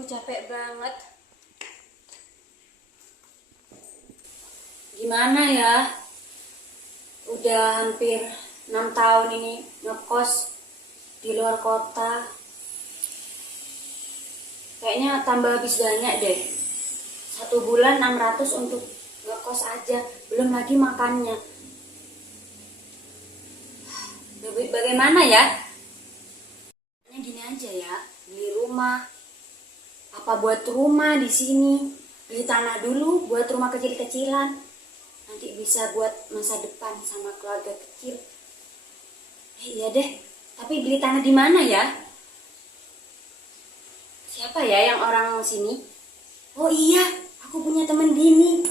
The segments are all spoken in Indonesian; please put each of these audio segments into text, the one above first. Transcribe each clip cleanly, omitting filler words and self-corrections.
Capek banget. Gimana ya? Udah hampir 6 tahun ini ngekos di luar kota. Kayaknya tambah habis banyak deh. 1 bulan 600 untuk ngekos aja, belum lagi makannya. Bagaimana ya? Gini aja ya, beli rumah. Apa buat rumah di sini? Beli tanah dulu buat rumah kecil-kecilan. Nanti bisa buat masa depan sama keluarga kecil. Iya deh, tapi beli tanah di mana ya? Siapa ya yang orang sini? Oh iya, aku punya teman Dini.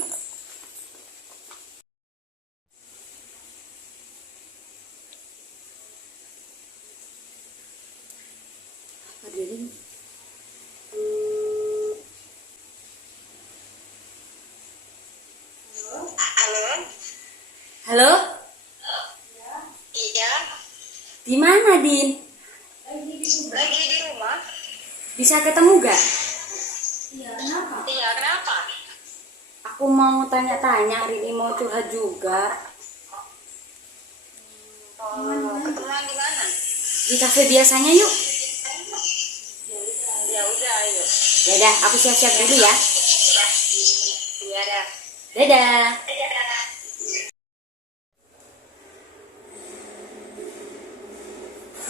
Apa Dini? Halo? Iya, Di mana, Din? lagi di rumah. Bisa ketemu gak? Iya, kenapa? Aku mau tanya-tanya, hari ini mau curhat juga. Ketemuan di mana? Di kafe biasanya yuk. Ya udah, ayo. Dadah, aku siap-siap dulu ya. Iya dah. Dadah.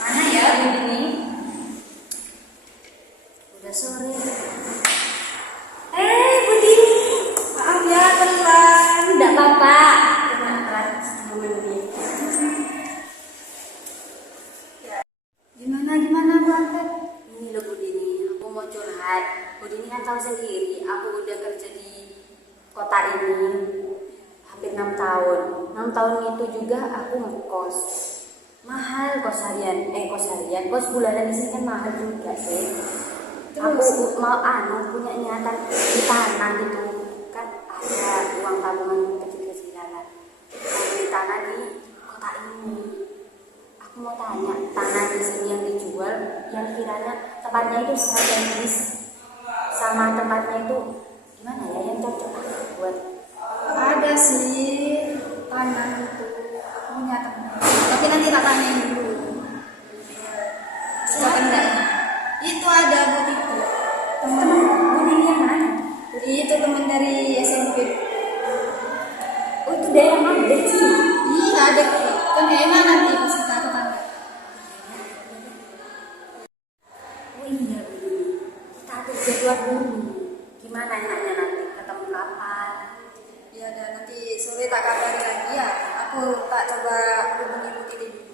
Mana ya Bu Dini? Udah sore. Bu Dini. Maaf ya, teman. Tidak apa-apa. Cuma telat 10 menit. Gimana Bu Angkat? Ini loh Bu Dini, aku mau curhat. Bu Dini kan tahu sendiri, aku udah kerja di kota ini hampir 6 tahun. 6 tahun itu juga aku ngekos. Mahal kos bulanan di sini kan mahal juga sih. Aku mau punya niatan di tanah gitu kan, ada uang tabungan kecil-kecilan lah. Mau beli tanah di kota ini. Aku mau tanya, tanah di sini yang dijual, yang kiranya tempatnya itu strategis sama tempatnya itu gimana ya, yang cocok buat? Ada sih tanah itu, aku punya teman. Tapi nanti tak tanyain dulu. Coba enggak ya? Itu ada begitu. Teman Bu Dini yang mana? itu teman dari SMP. Oh itu daerah mana? Dari sini? Iya ada kan enak nanti pas kita tetangga. Oh iya Bu Dini, kita atur jadwal dulu. Gimana enaknya nanti ketemu kapan? Ya dan nanti sore tak kabarin lagi ya. Aku tak coba hubungi Bu Titi dulu.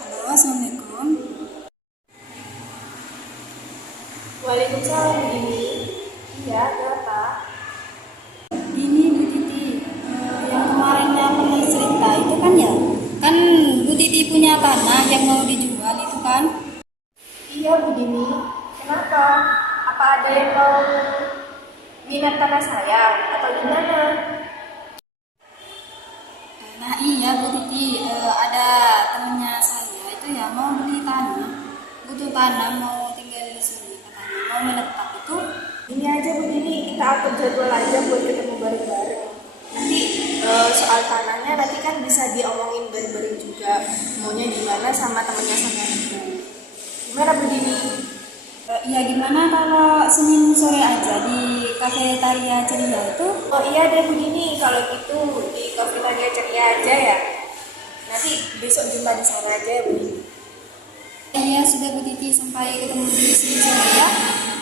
Halo, assalamualaikum. Waalaikumsalam, Bu Dini. Iya, ada apa? Ini Bu Titi, yang kemarinnya pernah cerita itu kan ya, kan Bu Titi punya tanah yang mau dijual itu kan? Iya, Bu Dini. Kenapa? Apa ada yang mau minat tanah saya atau gimana? Nah iya Bu Titi, ada temennya saya itu ya mau beli tanah, butuh tanah mau tinggal di sini katanya, mau menetap itu. Ini aja Bu Dini, kita atur jadwal aja buat ketemu bareng-bareng. Nanti soal tanahnya nanti kan bisa diomongin bareng-bareng juga. Maunya gimana sama temennya sama aku. Gimana Bu Dini? Iya gimana kalau Senin sore aja di Kafetaria Ceria itu? Oh iya deh Bu Dini, kalau gitu di Kafetaria Ceria aja ya. Nanti besok jumpa di sana aja ya Bu Dini. Iya sudah Bu Titi, sampai ketemu di sini sore ya.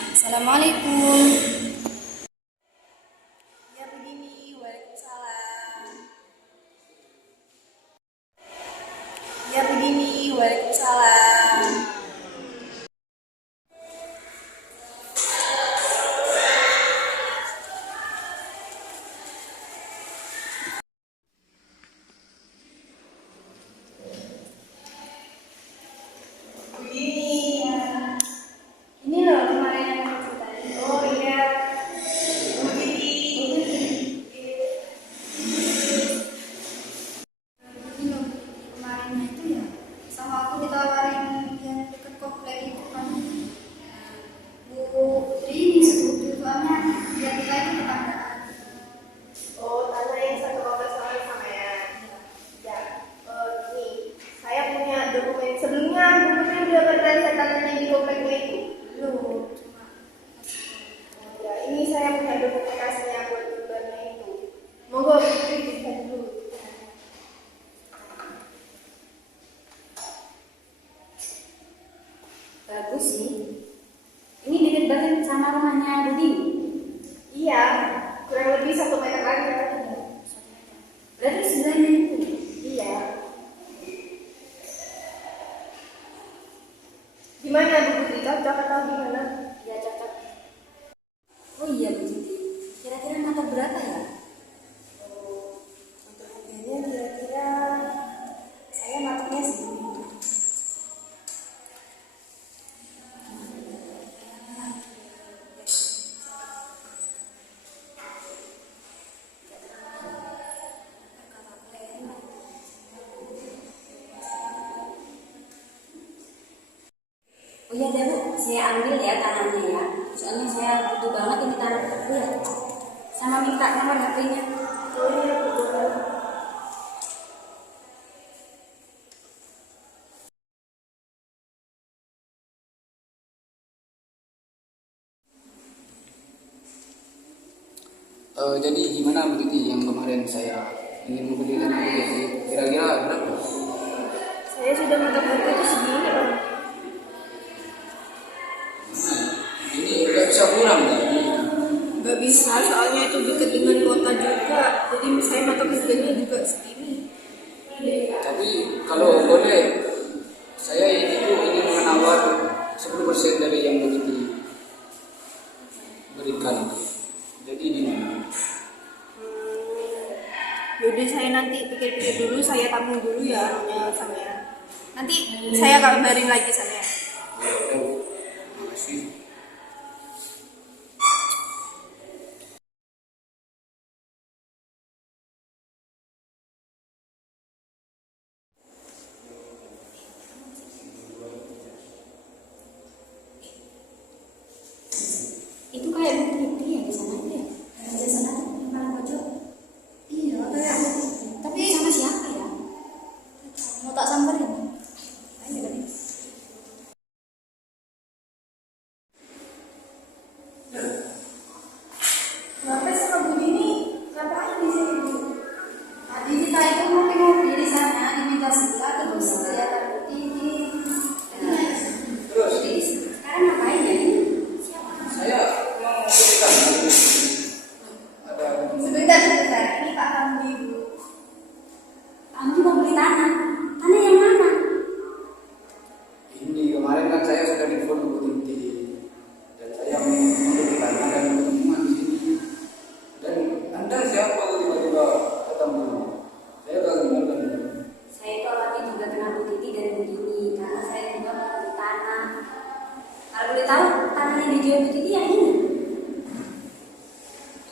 Assalamualaikum. Ya Bu Dini, waalaikumsalam. Ya Bu Dini, waalaikumsalam. Bu Dini. kemarinnya itu ya sama aku ditawarin yang deket komplek itu kan. Bu Putri ini setuju soalnya biar kita itu tetanggaan. Oh, tanah yang satu kompleks sama ya. Ya, nih, saya punya dokumen sebelumnya. Bu Putri udah pernah lihat tanahnya di kompleknya itu? Belum. Ya, ini saya punya dokumentasinya buat bulannya itu. Monggo Bu Putri dilihat dulu. Bagus sih. Ini deket banget sama rumahnya Budi. Iya, kurang lebih 1 meter aja. Berarti sebelahnya itu. Iya. Gimana Bu Putri? Cocok atau gimana? Ya cocok. Oh iya Bu Titi. Kira-kira matok berapa ya? Untuk harganya kira-kira saya matoknya segini. Oh iya deh Bu, saya ambil ya tanahnya ya. Soalnya saya butuh banget ini tanah. Oh ya, sama minta nomor HP-nya. Oh iya, betul. Jadi gimana Bu Titi yang kemarin saya ingin membeli tanah Bu Titi? Kira-kira berapa? Saya sudah matok harga itu segini, Om. Ini nggak bisa kurang tadi. Gak bisa, soalnya itu dekat dengan kota juga. Jadi saya matok harganya juga segini. Tapi kalau boleh, saya itu ingin menawar 10% dari yang Bu Titi berikan. Jadi gimana? Yaudah saya nanti pikir-pikir dulu, saya tabung dulu ya anunya sampean. Nanti saya kabarin lagi sampean. Terima kasih. Itu kayak Bu Titi ya di sana ya? Di sana tuh yang paling pojok. Iya, kayak tapi Sama siapa ya? mau tak samperin. Ayo deh. Bapak sama Bu Dini ngapain di sini, Bu? Tadi kita itu ngopi-ngopi di sana di meja sebelah terus kelihatan Titi. Terus Jadi sekarang ngapain ya ini? saya mau berikan ada Sebentar, ini Pak Hamdi, Bu. Kamu mau beli tanah. Tanah yang mana? ini kemarin kan saya sudah telepon Bu Titi dan saya membeli tanah dan ketemuan di sini. Dan Anda siapa tiba-tiba datang ke rumah? Saya gak kenal kan. Saya itu awalnya juga kenal Bu Titi dari Bu Dini karena saya juga mau beli tanah. Kalau boleh tahu tanah yang dijual Bu Titi yang ini.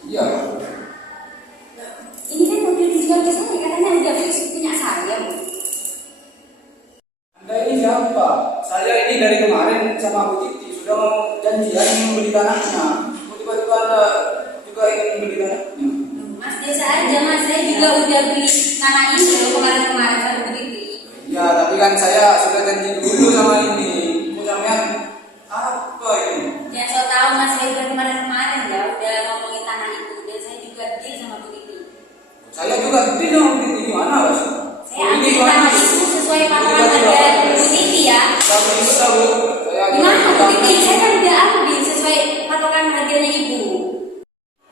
Iya. Ini kan mobil dijual ke saya katanya udah fix punya saya Bu. Anda ini siapa? Saya ini dari kemarin sama Bu Titi sudah mau janjian membeli tanahnya. Kok tiba-tiba Anda juga ingin membeli tanahnya? Mas biasa aja mas, saya juga udah beli tanah ini loh kemarin-kemarin sama Bu Titi. Ya, tapi kan saya sudah janji dulu sama ini. Kok sampean apa ini? Ya so tahu mas, saya udah kemarin-kemarin ya udah ngomongin tanah itu dan saya juga deal sama Bu Titi. Saya juga deal sama Bu Titi gimana, Mas? Saya ambil tanah itu sesuai patokan harga Bu Titi ya. Saya bisa, Bu. Saya Gimana Bu Titi? Saya kan udah ambil sesuai patokan harganya ibu.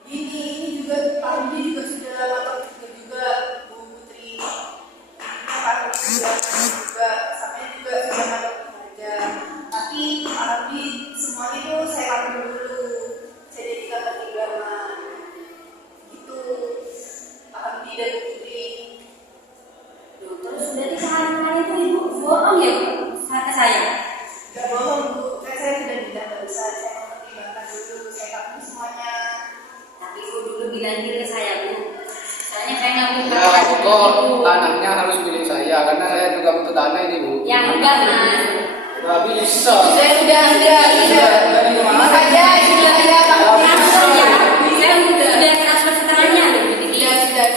Ini juga Pak Hamdi juga sudah matok juga Bu Putri. Pak juga sampai juga sudah matok harga. Tapi Pak Hamdi semua itu saya pakai dulu. Saya jadikan pertimbangan. Gitu. Pak Hamdi dan Bu Putri. Loh, terus berarti kemarin-kemarin itu ibu bohong ya Bu? Kata saya. Gak bohong, Bu. Kan saya sudah bilang barusan saya mempertimbangkan saya juga butuh tanah ini Bu. Ya enggak mas. Nggak bisa. Saya sudah Dari mana? saja sudah ada Transfer ya. Saya sudah transfer setelahnya loh. sudah.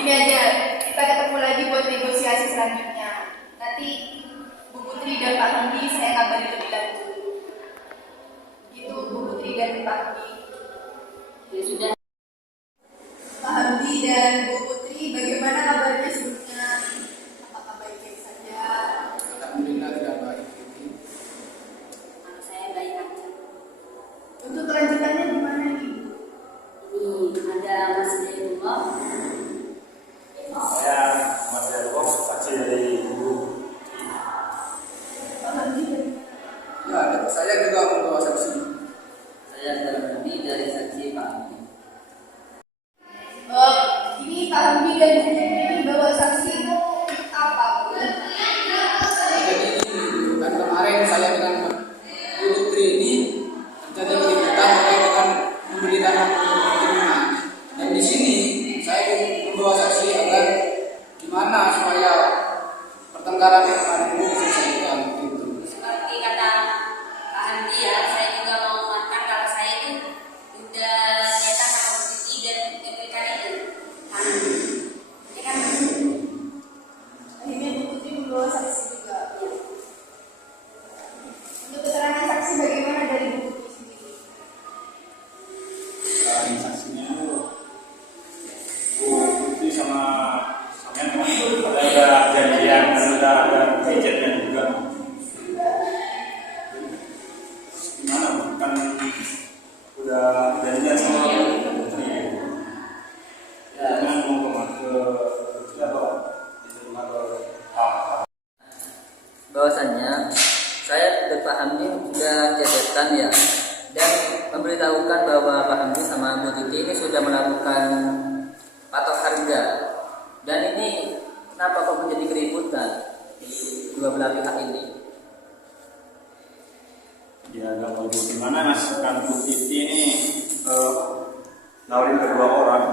Gini aja, kita ketemu lagi buat negosiasi selanjutnya. Nanti Bu Putri dan Pak Hamdi saya kabari lebih lanjut. Gitu Bu Putri dan Pak Hamdi. Ya sudah. Pak Hamdi dan Bu Putri, bagaimana kabarnya sebelumnya? Apakah baik-baik saja? Alhamdulillah tidak baik. Kalau saya baik aja. Untuk kelanjutannya gimana nih? Ini ada Mas Dewa. Saya Mas Darwo, saksi dari Ibu. Pak Hamdi dan Ya, saya juga membawa saksi. Saya terlebih dari saksi Pak Hamdi. ini Pak Hamdi dan Bu Putri bawa saksi apa Bu? Jadi ini kan kemarin saya dengan Bu Putri ini terjadi keributan terkait dengan membeli tanah rumah. Dan di sini saya membawa saksi agar gimana supaya pertengkaran yang kemarin itu bisa diselesaikan gitu. Seperti kata Pak Andi ya, saya juga mau menguatkan kalau saya itu udah nyata sama Bu Titi dan diberikan itu. Ini kan Akhirnya Bu Putri membawa saksi juga. Untuk keterangan saksi bagaimana dari Bu Putri sendiri? Dari saksinya Bu Putri sama yang ada janjian dan ada budgetnya juga. Gimana Bu? Kan udah janjian sama Bu Putri. Jangan mau ke Putri atau diterima ke Pak. Bahwasannya saya dan Pak Hamdi sudah cecetan ya, dan memberitahukan bahwa Pak Hamdi sama Bu Titi ini sudah melakukan patok harga. Dan ini kenapa kok menjadi keributan di dua belah pihak ini? Ya nggak tahu gimana Mas, kan Bu Titi ini nawarin kedua orang.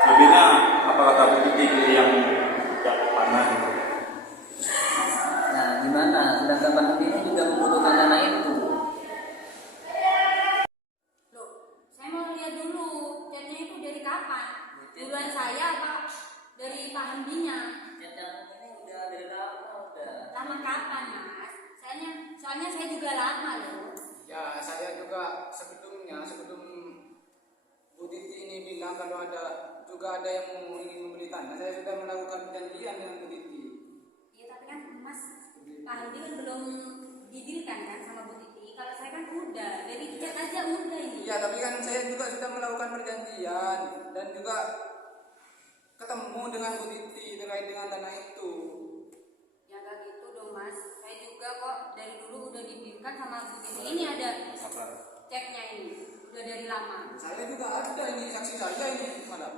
Lebihnya apa kata Bu Titi yang mana gitu. Nah, gimana? Sedangkan Pak Hamdi ini juga membutuhkan dana itu. loh, saya mau lihat dulu chatnya itu dari kapan? Duluan saya apa dari Pak Hamdinya? Dan ini udah dari lama udah. Lama kapan mas? Soalnya saya juga lama loh. Ya, saya juga sebelum Bu Titi ini bilang kalau ada yang ingin membeli tanah, saya sudah melakukan perjanjian dengan Bu Titi. Iya tapi kan mas Pak Hamdi kan belum didirikan kan sama Bu Titi. Kalau saya kan udah, dari chat aja udah ini. Iya, tapi kan saya juga sudah melakukan perjanjian dan juga ketemu dengan Bu Titi terkait dengan tanah itu. Ya gak gitu dong mas. Saya juga kok dari dulu udah didirikan sama Bu Titi. Ini ada chatnya ini, udah dari lama. Saya juga ada ini saksi saya ini malam.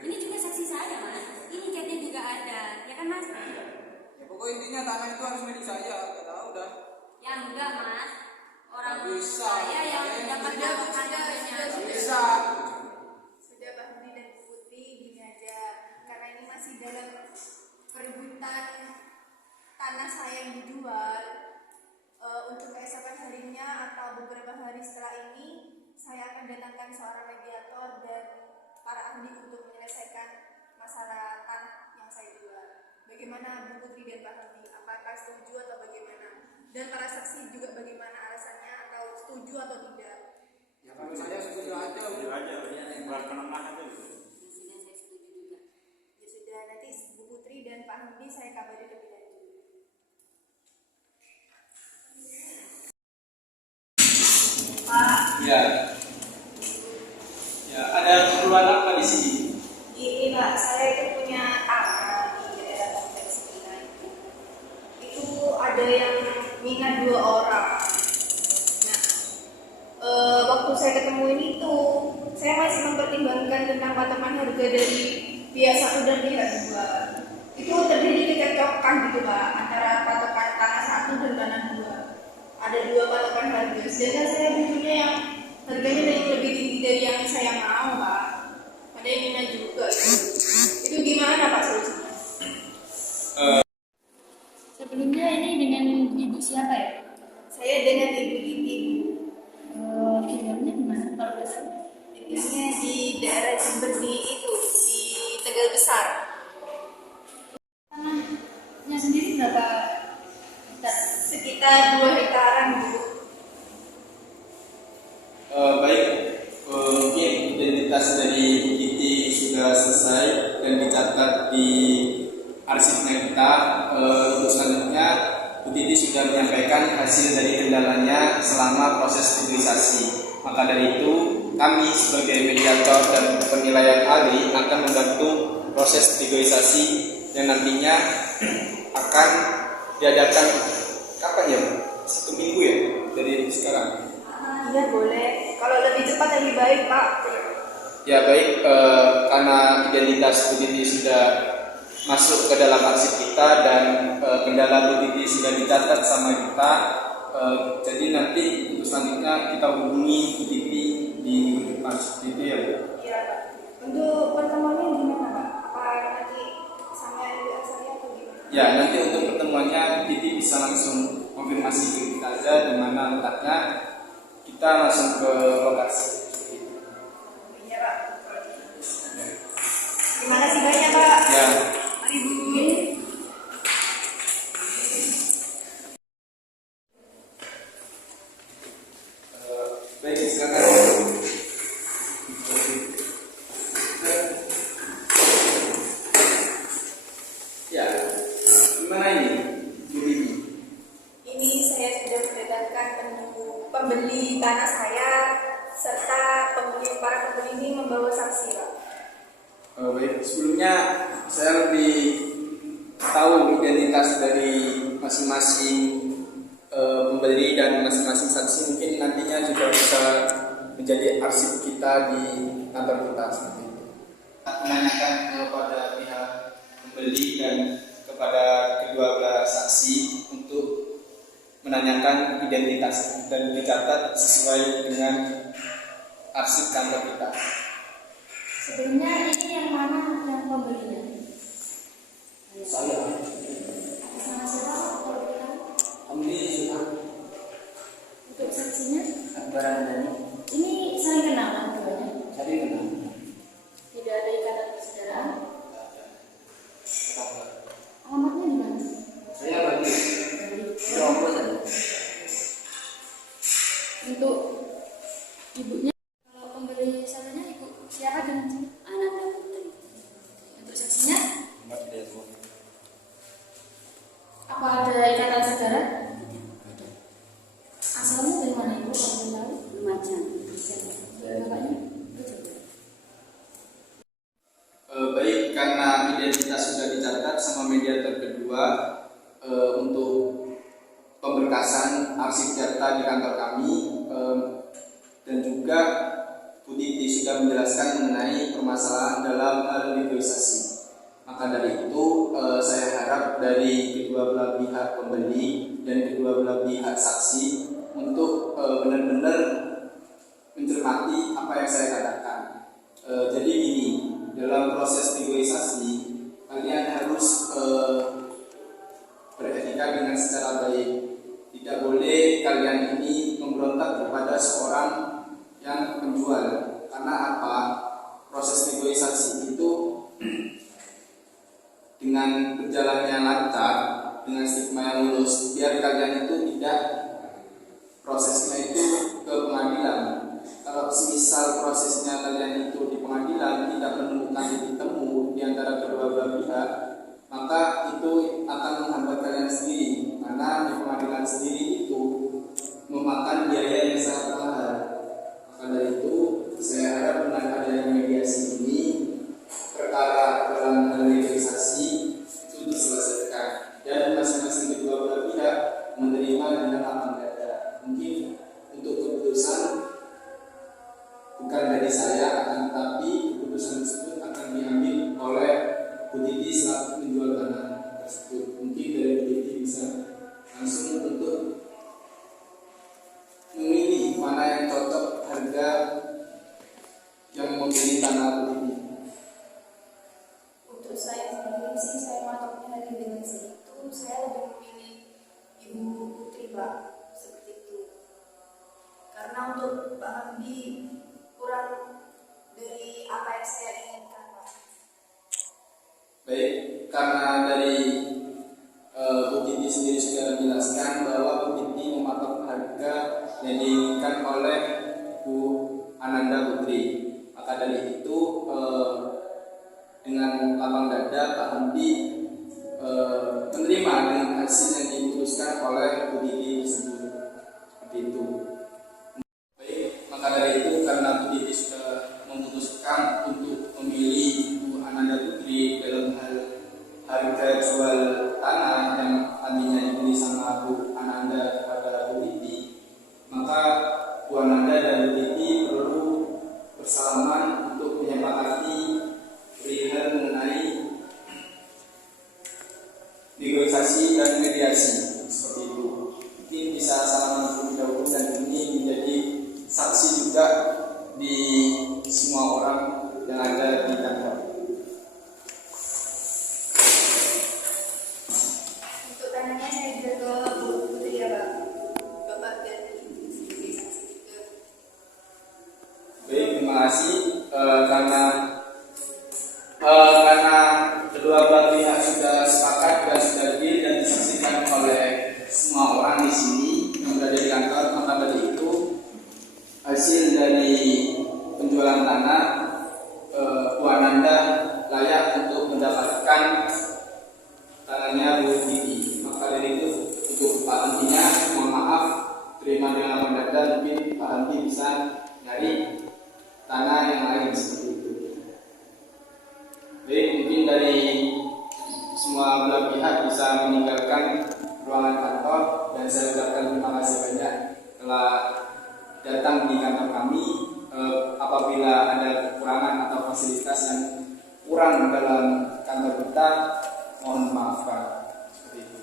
Ini juga saksi saya mas. Ini chatnya juga ada, ya kan mas? Ya pokoknya intinya tanah itu harus milik saya, nggak tahu dah. Ya enggak mas. Orang Nggak bisa. saya yang dapat Sudah, tanahnya. Nggak bisa. Sudah Pak Hamdi dan Bu Putri, gini aja. Karena ini masih dalam perebutan tanah saya yang dijual, untuk keesokan harinya atau beberapa hari setelah ini, saya akan datangkan seorang mediator dan para ahli untuk menyelesaikan masalah tanah yang saya jual. Bagaimana Bu Putri dan Pak Hamdi? Apakah setuju atau bagaimana? Dan para saksi juga bagaimana alasannya, atau setuju atau tidak? Ya kalau saya setuju aja. Bu. Jujur aja, buat penengah aja gitu. Ya sudah saya setuju juga. Ya sudah, nanti Bu Putri dan Pak Hamdi saya kabari lebih lanjut. Pak, Ya. Ya, ada keperluan apa di sini? ini Pak, saya itu punya tanah di daerah kompleks kita itu. Itu ada yang minat 2 orang. Nah, waktu saya ketemu ini tuh, saya masih mempertimbangkan tentang patokan harga dari pihak 1 dan pihak 2. Itu terjadi kecekcokan gitu Pak, antara patokan tanah 1 dan tanah 2. Ada 2 patokan harga, sedangkan saya butuhnya yang harganya yang lebih tinggi dari yang saya mau Pak. Ada yang minat juga gitu. Itu gimana Pak solusinya? siapa ya? Saya dengan Ibu Titi. Tinggalnya di mana kalau nggak salah? Tinggalnya di daerah Jember di Tegal Besar. Tanahnya sendiri berapa hektar? Sekitar 2 hektaran, Bu. Baik, mungkin identitas dari Bu Titi sudah selesai dan dicatat di arsipnya kita. Untuk selanjutnya, Bu Titi sudah menyampaikan hasil dari kendalanya selama proses filterisasi. Maka dari itu, kami sebagai mediator dan penilaian ahli akan membantu proses filterisasi yang nantinya akan diadakan kapan ya? 1 minggu ya dari sekarang. Iya boleh. Kalau lebih cepat lebih baik, Pak. Ya baik, karena identitas Bu Titi sudah masuk ke dalam arsip kita dan kendala Bu Titi sudah dicatat sama kita, jadi nanti untuk selanjutnya kita hubungi Bu Titi di depan seperti itu ya Bu. Iya, Pak. Untuk pertemuannya gimana, Pak? Apa nanti sama WA saya atau gimana? Ya nanti untuk pertemuannya Bu Titi bisa langsung konfirmasi ke kita aja di mana letaknya, kita langsung ke lokasi. Iya, Pak. Terima kasih banyak, Pak. Ya. Mari, Bu. Baik, silakan. Ya, gimana ini, Bu Titi? Ini saya sudah mendatangkan pembeli tanah saya serta para pembeli ini membawa saksi, Pak. Baik, sebelumnya saya lebih tahu identitas dari masing-masing pembeli dan masing-masing saksi. Mungkin nantinya juga bisa menjadi arsip kita di kantor kita seperti itu. Menanyakan kepada pihak pembeli dan kepada kedua belah saksi untuk menanyakan identitas dan dicatat sesuai dengan arsip kantor kita. Sebenarnya ini yang mana yang pembelinya? Saya Sama siapa kalau kita? kami sudah Untuk saksinya? barang Ini saling kenal kan keduanya? cari kenal. Tidak ada ikatan persaudaraan? Apa? Alamatnya di mana? Saya bagi Untuk ibunya, kalau pembeli satunya ibu siapa dengan sini? Ananda Putri. Untuk saksinya, apa ada ikatan saudara? Asalnya dari mana ibu? Kalau boleh tahu? Lumajang. Bapaknya? Baik, karena identitas sudah dicatat sama mediator kedua, untuk pemberkasan arsip data di kantor kami, dan juga Bu Titi sudah menjelaskan mengenai permasalahan dalam hal negosiasi. Maka dari itu, saya harap dari kedua belah pihak pembeli dan kedua belah pihak saksi untuk benar-benar mencermati apa yang saya katakan. Jadi gini, dalam proses negosiasi kalian harus beretika dengan secara baik. Tidak boleh kalian ini memberontak kepada seorang yang menjual. Karena apa? Proses negosiasi itu dengan berjalannya lancar, dengan stigma yang lurus, biar kalian itu tidak prosesnya itu ke pengadilan. Kalau semisal prosesnya kalian itu di pengadilan tidak menemukan titik temu di antara kedua belah pihak, maka itu akan menghambat kalian sendiri, karena di pengadilan sendiri itu memakan biaya yang sangat mahal. Maka dari itu saya harap dengan adanya mediasi ini, perkara dalam hal negosiasi itu diselesaikan dan masing-masing kedua belah pihak menerima dengan lapang dada. Mungkin untuk keputusan bukan dari saya, akan tetapi keputusan tersebut akan diambil oleh Bu Titi selaku penjual tanah tersebut. Mungkin dari Bu Titi bisa langsung untuk memilih mana yang cocok harga yang membeli tanah Bu Titi. Untuk saya sendiri sih saya matoknya dari dengan itu saya lebih memilih Ibu Putri oleh Bu Ananda Putri. Maka dari itu dengan lapang dada Pak Hamdi menerima dengan hasil yang diputuskan oleh Bu Titi tersebut. Seperti itu. Baik, maka dari itu karena Bu Titi sudah memutuskan untuk memilih Bu Ananda Putri dalam hal harga jual tanah yang nantinya dibeli sama Bu Ananda kepada Bu Titi, maka Bu Ananda dan Bu Titi perlu bersalaman untuk menyepakati perihal mengenai negosiasi dan mediasi seperti itu. Mungkin bisa salaman terlebih dahulu dan ini menjadi saksi juga di semua orang yang ada di kantor. Untuk tanahnya saya juga ke Bu Putri ya Pak. Bapak dan sebagai saksi juga. Baik, terima kasih karena kedua belah pihak sudah sepakat dan sudah deal dan disaksikan oleh semua orang di sini yang berada di kantor. Maka dari itu hasil dari penjualan tanah Bu Ananda layak untuk mendapatkan tanahnya Bu Titi. Maka dari itu untuk Pak Hamdinya mohon maaf, terima dengan lapang dada, mungkin Pak Hamdi bisa nyari tanah yang lain seperti itu. Baik, mungkin dari semua belah pihak bisa meninggalkan ruangan kantor dan saya ucapkan terima kasih banyak telah datang di kantor kami. Apabila ada kekurangan atau fasilitas yang kurang dalam kantor kita, mohon maafkan. Seperti itu.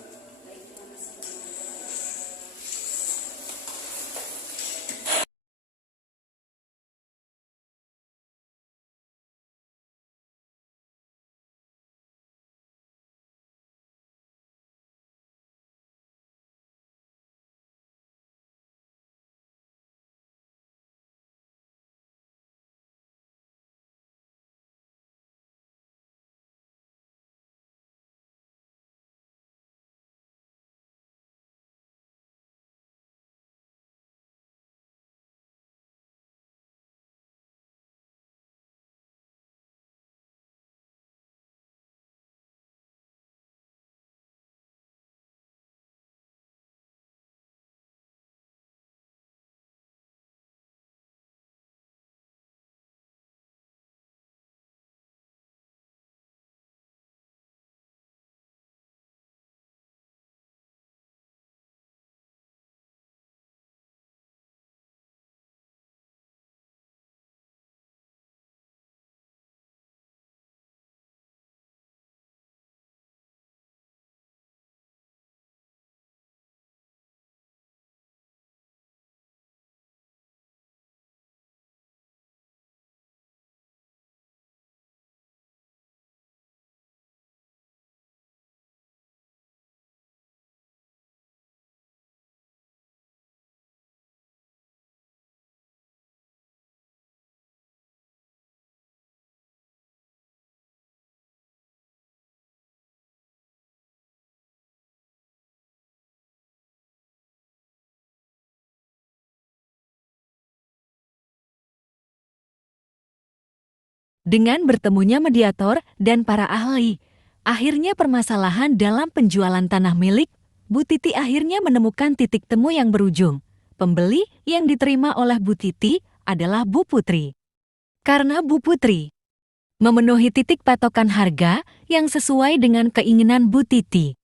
Dengan bertemunya mediator dan para ahli, akhirnya permasalahan dalam penjualan tanah milik Bu Titi akhirnya menemukan titik temu yang berujung. Pembeli yang diterima oleh Bu Titi adalah Bu Putri. Karena Bu Putri memenuhi titik patokan harga yang sesuai dengan keinginan Bu Titi.